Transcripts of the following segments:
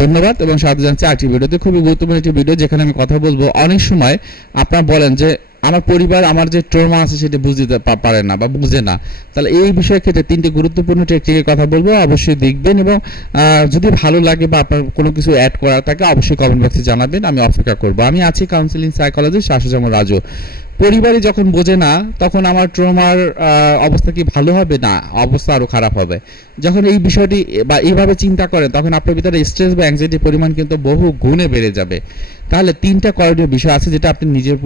ধন্যবাদ এবং স্বাগত জানাচ্ছি আরটি ভিডিওতে। খুবই গুরুত্বপূর্ণ একটি ভিডিও যেখানে আমি কথা বলব। অনেক সময় আপনারা বলেন যে, আমার পরিবার, আমার যে ট্রমা আছে, সেটা বুঝতে পারে না বা বুঝে না। তাহলে এই বিষয়ের ক্ষেত্রে তিনটি গুরুত্বপূর্ণ টেকনিকের কথা বলব। অবশ্যই দেখবেন এবং যদি ভালো লাগে বা আপনার কোনো কিছু অ্যাড করার থাকে, অবশ্যই কমেন্ট বক্সে জানাবেন। আমি অপেক্ষা করব। আমি আছি কাউন্সিলিং সাইকোলজিস্ট শাশুজামা রাজু। পরিবারে যখন বোঝে না, তখন আমার ট্রমার অবস্থা কি ভালো হবে? না, অবস্থা আরও খারাপ হবে। যখন এই বিষয়টি, বা এইভাবে চিন্তা করেন, তখন আপনার ভিতরে স্ট্রেস বা অ্যাংজাইটির পরিমাণ কিন্তু বহু গুণে বেড়ে যাবে। তাহলে তিনটা করণীয় বিষয় আছে যেটা আপনি নিজের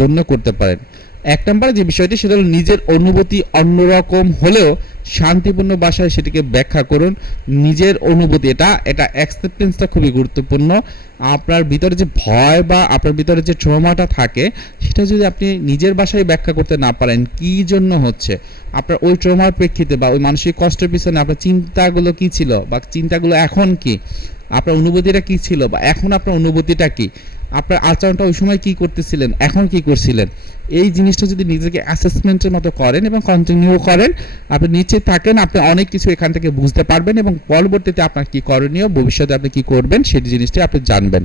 জন্য করতে পারেন। এক নম্বরে যে বিষয়টি, সেটা হলো নিজের অনুভূতি অন্যরকম হলেও শান্তিপূর্ণ ভাষায় সেটিকে ব্যাখ্যা করুন। নিজের অনুভূতি, এটা এটা অ্যাকসেপ্টেন্সটা খুবই গুরুত্বপূর্ণ। আপনার ভিতরে যে ভয় বা আপনার ভিতরে যে ট্রমাটা থাকে, সেটা যদি আপনি নিজের ভাষায় ব্যাখ্যা করতে না পারেন, কি জন্য হচ্ছে? আপনার ওই ট্রমার প্রেক্ষিতে বা ওই মানসিক কষ্টের পিছনে আপনার চিন্তাগুলো কি ছিল বা চিন্তাগুলো এখন কি? আপনার অনুভূতিটা কি ছিল বা এখন আপনার অনুভূতিটা কি? আপনার আচরণটা ওই সময় কি করতেছিলেন? এখন কি করছিলেন? এই জিনিসটা যদি নিজেকে অ্যাসেসমেন্টের মতো করেন এবং কন্টিনিউ করেন, আপনি নিচে থাকেন, আপনি অনেক কিছু এখান থেকে বুঝতে পারবেন এবং পরবর্তীতে আপনার কি করণীয়, ভবিষ্যতে আপনি কি করবেন, সেই জিনিসটি আপনি জানবেন।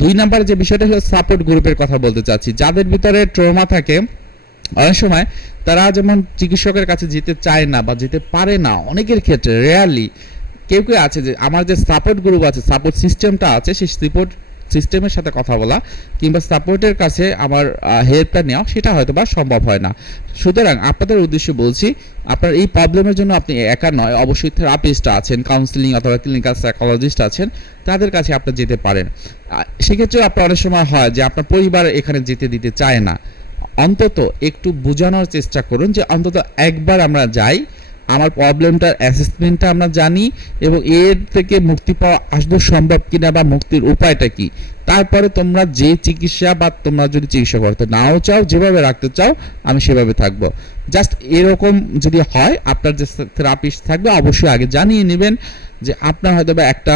দুই নাম্বার যে বিষয়টা হলো সাপোর্ট গ্রুপের কথা বলতে চাচ্ছি। যাদের ভিতরে ট্রমা থাকে, অনেক সময় তারা যেমন চিকিৎসকের কাছে যেতে চায় না বা যেতে পারে না, অনেকের ক্ষেত্রে রেয়ারলি কেউ কেউ আছে যে, আমার যে সাপোর্ট গ্রুপ আছে সাপোর্ট সিস্টেমটা আছে, সেই সাপোর্ট সিস্টেমের সাথে কথা বলা কিংবা সাপোর্টের কাছে আমার হেল্পটা নেওয়া, সেটা হয়তো বা সম্ভব হয় না। সুতরাং আপনাদের উদ্দেশ্যে বলছি, আপনার এই প্রবলেমের জন্য আপনি একা নয়, অবশ্যই থেরাপিস্ট আছেন কাউন্সিলিং অথবা ক্লিনিক্যাল সাইকোলজিস্ট আছেন, তাদের কাছে আপনি যেতে পারেন। সেক্ষেত্রে আপনার অনেক সময় হয় যে, আপনার পরিবার এখানে যেতে দিতে চায় না। অন্তত একটু বোঝানোর চেষ্টা করুন যে, অন্তত একবার আমরা যাই আমার প্রবলেমটার অ্যাসেসমেন্টটা আমরা জানি এবং এর থেকে মুক্তি পাওয়া আসলে সম্ভব কিনা বা মুক্তির উপায়টা কি? তারপরে তোমরা যে চিকিৎসা বা তোমরা যদি চিকিৎসা করতে নাও চাও, যেভাবে রাখতে চাও, আমি সেভাবে থাকব। জাস্ট এরকম যদি হয়, আপনার যে থেরাপিস্ট থাকবে, অবশ্যই আগে জানিয়ে নেবেন যে আপনার হয়তো বা একটা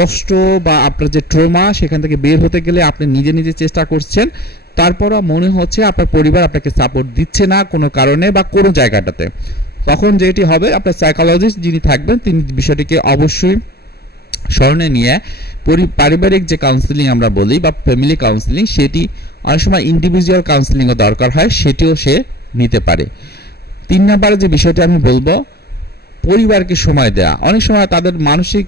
কষ্ট বা আপনার যে ট্রমা সেখান থেকে বের হতে গেলে আপনি নিজে নিজে চেষ্টা করছেন। তারপরও মনে হচ্ছে আপনার পরিবার আপনাকে সাপোর্ট দিচ্ছে না কোনো কারণে বা কোনো জায়গাটাতে। তখন যেটি হবে, আপনার সাইকোলজিস্ট যিনি থাকবেন, তিনি বিষয়টিকে অবশ্যই স্মরণে নিয়ে পরি- পারিবারিক যে কাউন্সিলিং আমরা বলি বা ফ্যামিলি কাউন্সিলিং সেটি অনেক সময় ইন্ডিভিজুয়াল কাউন্সিলিংও দরকার হয়, সেটিও সে নিতে পারে। তিন নম্বরে যে বিষয়টি আমি বলব, পরিবারকে সময় দেওয়া অনেক সময় তাদের মানসিক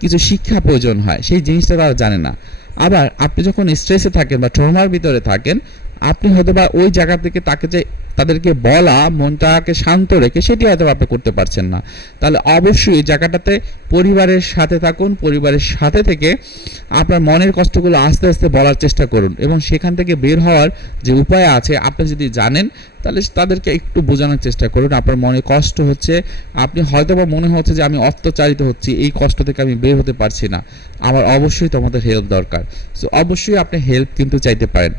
কিছু শিক্ষা প্রয়োজন হয়, সেই জিনিসটা তারা জানে না। আবার আপনি যখন স্ট্রেসে থাকেন বা ট্রমার ভিতরে থাকেন, আপনি হয়তো বা ওই জায়গা থেকে তাকে যে তাদেরকে বলা, মনটাকে শান্ত রেখে সেটি হয়তো আপনি করতে পারছেন না। তাহলে অবশ্যই এই জায়গাটাতে পরিবারের সাথে থাকুন, পরিবারের সাথে থেকে আপনার মনের কষ্টগুলো আস্তে আস্তে বলার চেষ্টা করুন এবং সেখান থেকে বের হওয়ার যে উপায় আছে, আপনি যদি জানেন, তাহলে তাদেরকে একটু বোঝানোর চেষ্টা করুন। আপনার মনে কষ্ট হচ্ছে, আপনি হয়তো বা মনে হচ্ছে যে আমি অত্যাচারিত হচ্ছি, এই কষ্ট থেকে আমি বের হতে পারছি না। আমার অবশ্যই তোমাদের হেল্প দরকার। সো অবশ্যই আপনি হেল্প কিন্তু চাইতে পারেন।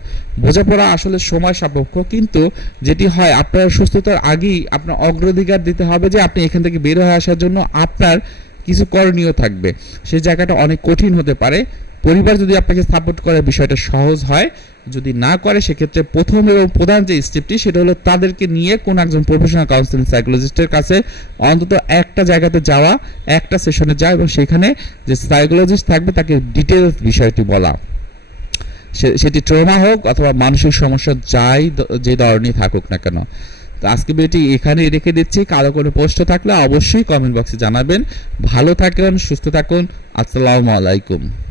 বোঝাপড়া আসলে সময় সাপেক্ষ, কিন্তু যেটি হয়, আপনার সুস্থতার আগেই আপনার অগ্রাধিকার দিতে হবে যে আপনি এখান থেকে বের হয়ে আসার জন্য আপনার কিছু করণীয় থাকবে। সেই জায়গাটা অনেক কঠিন হতে পারে। পরিবার যদি আপনাকে সাপোর্ট করে, বিষয়টা সহজ হয়। যদি না করে, সেক্ষেত্রে প্রথম এবং প্রধান যে স্টেপটি সেটা হলো তাদেরকে নিয়ে কোন একজন প্রফেশনাল কাউন্সিলিং সাইকোলজিস্টের কাছে অন্তত একটা জায়গাতে যাওয়া, একটা সেশনে যাওয়া এবং সেখানে যে সাইকোলজিস্ট থাকবে, তাকে ডিটেলস বিষয়টি বলা। সে- সেটি ট্রমা হোক অথবা মানসিক সমস্যা যাই যে ধরনের থাকুক না কেন। তো আজকে ভিডিওটি এখানেই রেখে দিচ্ছি। কারও কোনো প্রশ্ন থাকলে অবশ্যই কমেন্ট বক্সে জানাবেন। ভালো থাকুন, সুস্থ থাকুন। আসসালামু আলাইকুম।